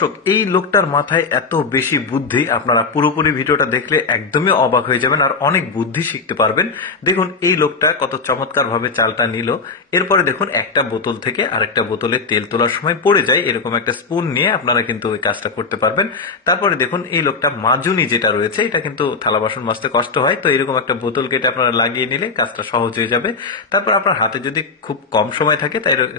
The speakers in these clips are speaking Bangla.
দর্শক, এই লোকটার মাথায় এত বেশি বুদ্ধি, আপনারা পুরোপুরি ভিডিওটা দেখলে একদমই অবাক হয়ে যাবেন আর অনেক বুদ্ধি শিখতে পারবেন। দেখুন এই লোকটা কত চমৎকার ভাবে চালটা নিল। এরপরে দেখুন একটা বোতল থেকে আরেকটা বোতলে তেল তোলার সময় পড়ে যায়, এরকম একটা স্পুন নিয়ে আপনারা কিন্তু ওই কাজটা করতে পারবেন। তারপরে দেখুন এই লোকটা মাজুনি যেটা রয়েছে, এটা কিন্তু থালা বাসন মাজতে কষ্ট হয়, তো এরকম একটা বোতল কেটে আপনারা লাগিয়ে নিলে কাজটা সহজ হয়ে যাবে। তারপর আপনার হাতে যদি খুব কম সময় থাকে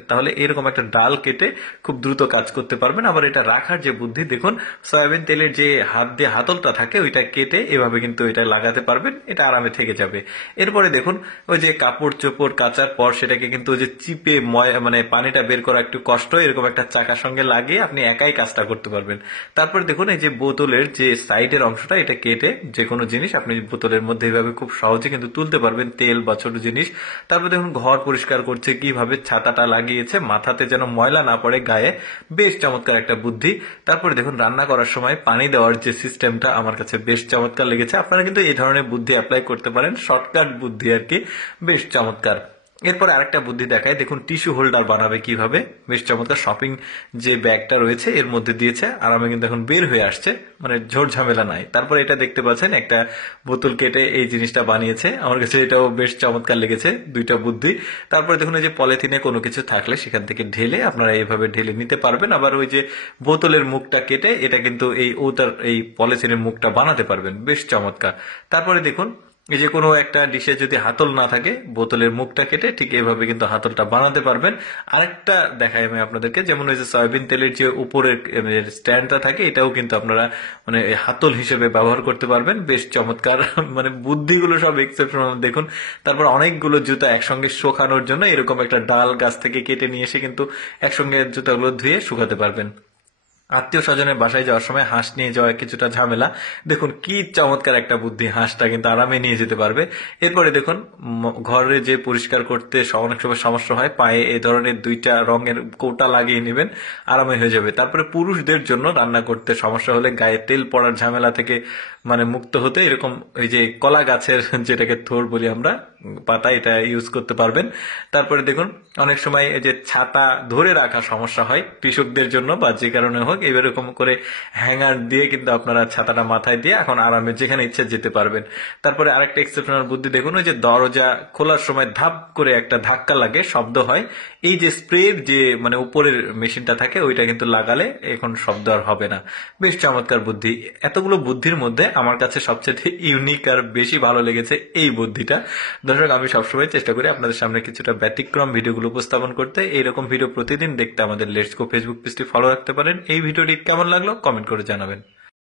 তাহলে এরকম একটা ডাল কেটে খুব দ্রুত কাজ করতে পারবেন। আবার এটা রাখার যে বুদ্ধি, দেখুন সয়াবিন তেলের যে হাত দিয়ে হাতলটা থাকে ওইটা কেটে এভাবে কিন্তু এটা লাগাতে পারবেন, এটা আরামে থেকে যাবে। এরপরে দেখুন ওই যে কাপড় চোপড় কাচার পর সেটাকে কিন্তু ওই যে চিপে মানে পানিটা বের করা একটু কষ্ট, এরকম একটা চাকার সঙ্গে লাগিয়ে আপনি একাই কাজটা করতে পারবেন। তারপরে দেখুন এই যে বোতলের যে সাইডের অংশটা, এটা কেটে যে কোনো জিনিস আপনি বোতলের মধ্যে এইভাবে খুব সহজে কিন্তু তুলতে পারবেন, তেল বা ছোট জিনিস। তারপরে দেখুন ঘর পরিষ্কার করছে কিভাবে, ছাতাটা লাগিয়েছে মাথাতে যেন ময়লা না পড়ে গায়ে, বেশ চমৎকার একটা বুদ্ধি। তারপরে দেখুন রান্না করার সময় পানি দেওয়ার যে সিস্টেমটা আমার কাছে বেশ চমৎকার লেগেছে। আপনারা কিন্তু এই ধরনের বুদ্ধি অ্যাপ্লাই করতে পারেন, শর্টকাট বুদ্ধি আর কি, বেশ চমৎকার। এরপরে আরেকটা বুদ্ধি দেখায়, দেখুন টিস্যু হোল্ডার বানাবে কিভাবে, বেশ চমৎকার। শপিং যে ব্যাগটা রয়েছে এর মধ্যে দিয়েছে, আরামে কিন্তু এখন বের হয়ে আসছে, মানে ঝোড় ঝামেলা নাই। তারপরে এটা দেখতে পাচ্ছেন একটা বোতল কেটে এই জিনিসটা বানিয়েছে, আমার কাছে এটাও বেশ চমৎকার লেগেছে, দুইটা বুদ্ধি। তারপরে দেখুন এই যে পলিথিনে কোনো কিছু থাকলে সেখান থেকে ঢেলে আপনারা এইভাবে ঢেলে নিতে পারবেন। আবার ওই যে বোতলের মুখটা কেটে এটা কিন্তু এই পলিথিনের মুখটা বানাতে পারবেন, বেশ চমৎকার। তারপরে দেখুন এই যে কোনো একটা ডিশে যদি হাতল না থাকে, বোতলের মুখটা কেটে ঠিক এভাবে কিন্তু হাতলটা বানাতে পারবেন। আরেকটা দেখাই আমি আপনাদেরকে, যেমন ওই যে সয়াবিন তেলের যে উপরের স্ট্যান্ডটা থাকে, এটাও কিন্তু আপনারা মানে হাতল হিসেবে ব্যবহার করতে পারবেন, বেশ চমৎকার। মানে বুদ্ধিগুলো সব এক্সেপশনাল দেখুন। তারপর অনেকগুলো জুতা একসঙ্গে শুকানোর জন্য এরকম একটা ডাল গাছ থেকে কেটে নিয়ে এসে কিন্তু একসঙ্গে জুতাগুলো ধুয়ে শুকাতে পারবেন। আত্মীয় স্বজনের বাসায় যাওয়ার সময় হাঁস নিয়ে যাওয়া কিছুটা ঝামেলা, দেখুন কি চমৎকার একটা বুদ্ধি, হাঁসটা কিন্তু আরামে নিয়ে যেতে পারবে। এরপরে দেখুন ঘরে যে পরিষ্কার করতে অনেক সময় সমস্যা হয়, পায়ে এই ধরনের দুইটা রঙের কৌটা লাগিয়ে নেবেন, আরামে হয়ে যাবে। তারপরে পুরুষদের জন্য রান্না করতে সমস্যা হলে গায়ে তেল পড়ার ঝামেলা থেকে মানে মুক্ত হতে এরকম এই যে কলা গাছের যেটাকে থোর বলি আমরা, পাতা, এটা ইউজ করতে পারবেন। তারপরে দেখুন অনেক সময় এই যে ছাতা ধরে রাখা সমস্যা হয় কৃষকদের জন্য বা যে কারণে হোক, এরকম করে হ্যাঙ্গার দিয়ে কিন্তু আপনারা ছাতাটা মাথায় দিয়ে এখন আরামে যেখানে ইচ্ছে যেতে পারবেন। তারপরে আরেকটা এক্সেপশনাল বুদ্ধি দেখুন, ওই যে দরজা খোলার সময় ধাপ করে একটা ধাক্কা লাগে, শব্দ হয়, এই যে স্প্রের যে মানে উপরের মেশিনটা থাকে ওইটা কিন্তু লাগালে এখন শব্দ আর হবে না, বেশ চমৎকার বুদ্ধি। এতগুলো বুদ্ধির মধ্যে আমার কাছে সবচেয়ে ইউনিক আর বেশি ভালো লেগেছে এই বুদ্ধিটা। দর্শক, আমি সবসময় চেষ্টা করি আপনাদের সামনে কিছুটা ব্যতিক্রম ভিডিওগুলো উপস্থাপন করতে। এইরকম ভিডিও প্রতিদিন দেখতে আমাদের লেটস গো ফেসবুক পেজটি ফলো রাখতে পারেন। এই ভিডিওটি কেমন লাগলো কমেন্ট করে জানাবেন।